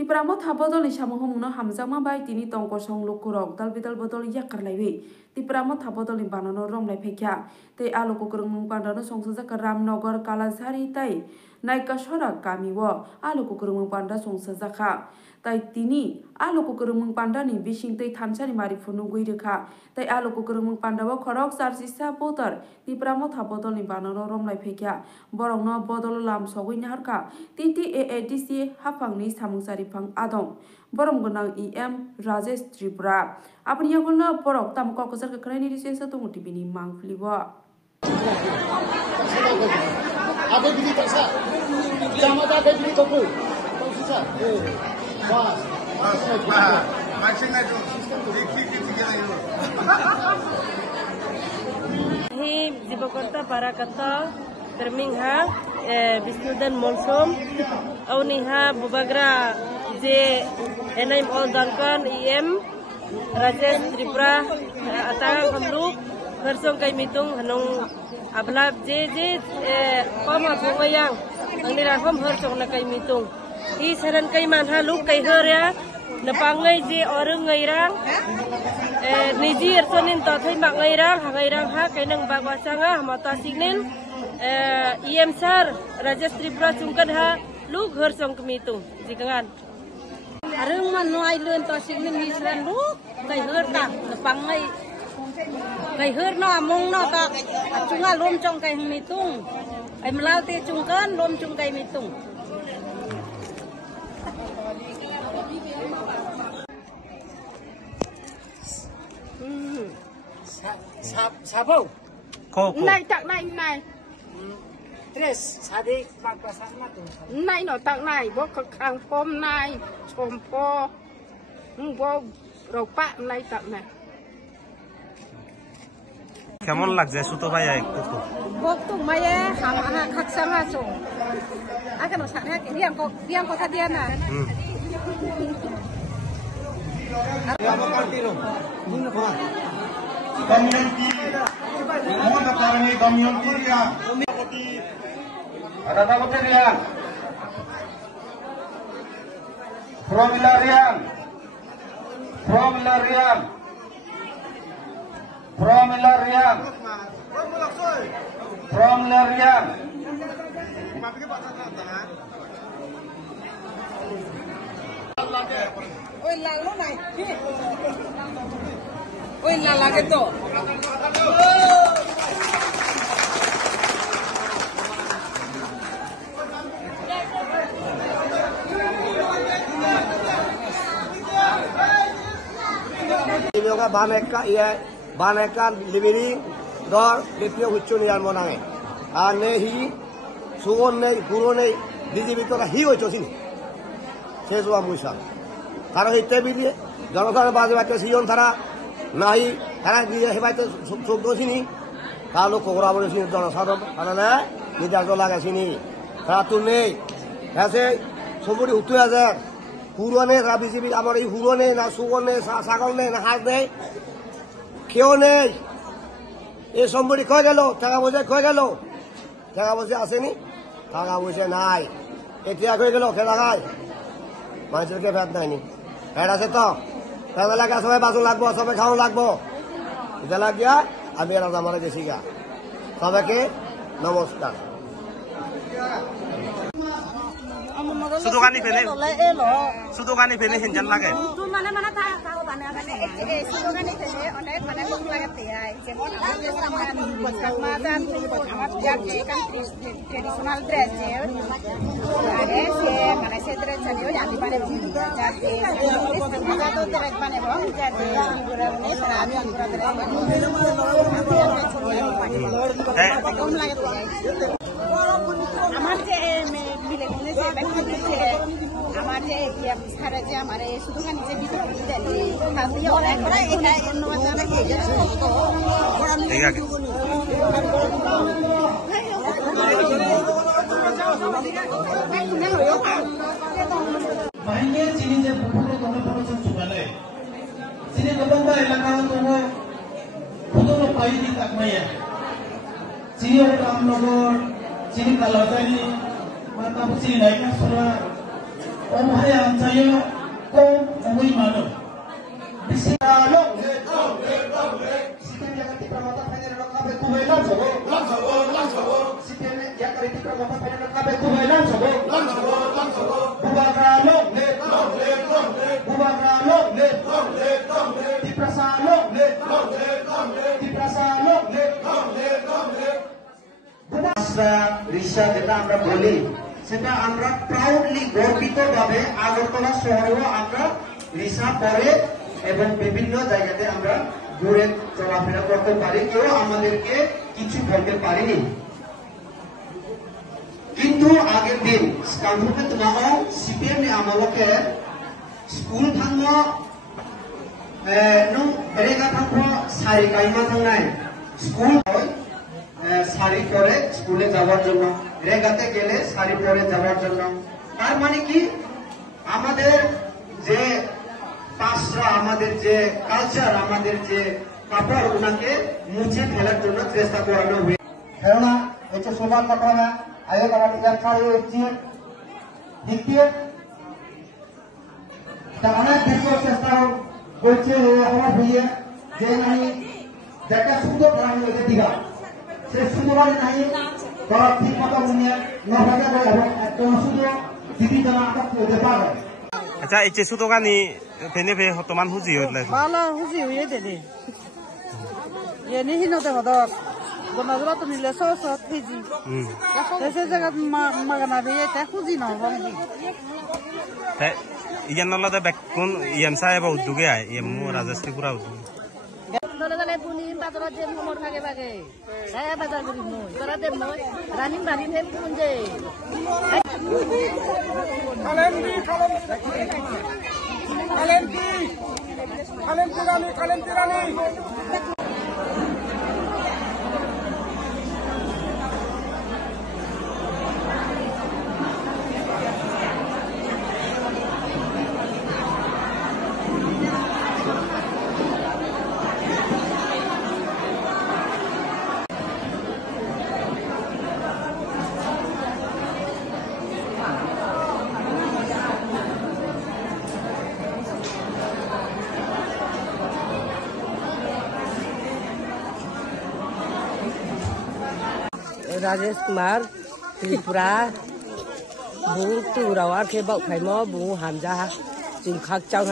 Tipramo thabodol ni samuhumno hamjama bai tini tongko song lukurok dal bidal bodol yakar laiwi. Tipramo thabodol ni banano rom lai phekya. Tei aloko kurung pandano songsajak Ramnagar Kalazari tai naika sorak kamiwo aloko kurung panda songsajaka. Tai tini aloko kurung panda ni bising tei thansari mari phunu guireka. Tai aloko kurung panda wo khorok sarsisa botar tipramo thabodol ni banano rom lai phekya. Borokno bodol lam sogui naharka. TTAADC hafangni samungsari pang adong. Borom gunang EM Rajesh Tripura. Apni yakulna borok tamko kusar kekrani risesa tungu tibini mangfliwa. Ada bini tersa, jama ada bini kopi, kau susah. Bas, macam itu, tiga itu. Hi Jakarta para kata termingha Bisnudan Monsom, awniha bubagra je enaim all Duncan EM Rajesh Tripura atang kamluk bersong kay mitung hanong ablab je pama bungayang ang nirahom bersong na kay mitung i saran kay manha luk kay herya napangay je orang ngairang niji ersonin to thay mak ngairang ha kay nang bagwasanga mata signin EM sar Rajesh Tripura chungkan ha luk bersong kemitung jikangan areng man no ailun to signin misran luk kay herta napangay kay her no among no ta chunga lom chong kay mitung ay malati chungkan lom chung kay mitung Sabaw. Koko. Nay tak nay nay. Tres sadik magpasang mato. Nay no tak nay bo khang pom nay chompo. Bo ropa nay tak nay. কেমন লাগছে সুতো ভাইয়া একটু তো Waktu maya hak sama so. Akan usahanya diam kota dia na. From Larian. Oi lalu nay. Oi lalaki to. Yoga baneka libiri dor dipio huccun yan monange ane hi sugon nei guru nei diji bitora hi hoicho sini seswa muisa karo hitte bidie jonotara baje batte siyon thara nahi thara দিয়ে হেবাইতে শব্দ sini কালো কোগরা বলে sini জনসাধারণ আনালে neither লাগা sini Ratu নেই আছে সবুরি হুতু আছে হুরনে রাবিজিবি আমার এই হুরনে না সুগনে ছাগল নেই না হাঁস নেই কেউ নেই এই সম্পত্তি কই গেল টাকা পয়সা কই গেল টাকা পয়সা আসেনি টাকা পয়সা নাই এতিয়া কই গেল খেলা খায় মানুষেরকে ভেদ নাইনি ভেদ আছে তো তাহলে সবাই বাঁচন লাগবো সবাই খাওয়ানো লাগবো এটা লাগিয়া আমি আর আমার গেছি গা সবাইকে নমস্কার সুতোকানি ফেলে হিনজান লাগে Sudokan itu onek mana kok layak ya. Jemon Ramadan kan tradisional dress ya. Ada sih mana sih dress jadi jadi mana jadi. Kita tuh dress mana bang jadi hiburan ini terami hiburan. আমার যে মিলে মনে যে ব্যাখ্যা দিচ্ছে আমার যে সারা যে আমার সুদোকান যে ভিতরে দেন তাতে অনেক করে এটা অন্য জানা কি ঠিক আছে বাইরে চিনি যে পুকুরে দলে পড়েছে চুকালে চিনি গোলম্বা এলাকা তো পুতুল পাইনি তাকমাইয়া চিনি রামনগর চিনি কালাজারি মাতা চিনি নাইকা সোনা omhaya amsayo ko omui mano bisalong Sipian yang ketika mata pengen kabe kubelan sobo Sipian yang ketika mata pengen kabe kubelan sobo bubagalong diprasalong রিক্সা যেটা আমরা বলি সেটা আমরা প্রাউডলি গর্বিত ভাবে আগরতলা শহরেও আমরা রিক্সা পরে এবং বিভিন্ন জায়গাতে আমরা ঘুরে চলাফেরা করতে পারি কেউ আমাদেরকে কিছু বলতে পারিনি কিন্তু আগের দিন কামরূপে তোমাও সিপিএম আমলকে স্কুল থাঙ্গ নং রেগা থাঙ্গ সারি কাইমা থাঙ্গায় স্কুল শাড়ি পরে স্কুলে যাওয়ার জন্য রেগাতে গেলে শাড়ি পরে যাওয়ার জন্য তার মানে কি আমাদের যে পাশরা আমাদের যে কালচার আমাদের যে কাপড় ওনাকে মুছে ফেলার জন্য চেষ্টা করানো হয়েছে কেননা হচ্ছে সমান কথা আগে করা টিকা ছাড়িয়ে হচ্ছে দ্বিতীয় অনেক বেশি চেষ্টা করছে আমার হইয়ে যে মানে দেখা সুন্দর করা হয়েছে দীঘা সে সুন্দরভাবে নাই তারা ঠিক মতো নিয়ে নভাগে এবং একদম শুধু দিদি জানা আটক করতে পারে আচ্ছা এই চেসু দোকানি ফেনে ফে হতমান হুজি হইলে ভালো হুজি হইয়ে দে এনে হিনতে হদক গনাজরা তুমি লেসো সত হিজি এসে জায়গা মাগানা বেয়ে তে হুজি না বঙ্গি তে ইয়ান নলাদে বেকুন ইয়ামসা এবা উদ্যোগে আয় ইয়ামু রাজশ্রী পুরা উদ্যোগ দলে পুনি বাজারত যে মোর ভাগে ভাগে saya bazar guri moi tora dem noi ranin barin hem kunje kalen tirani Rajesh Kumar Tripura बु तुरावा के बाउ फाइमो बु हामजा जिम खाक चाव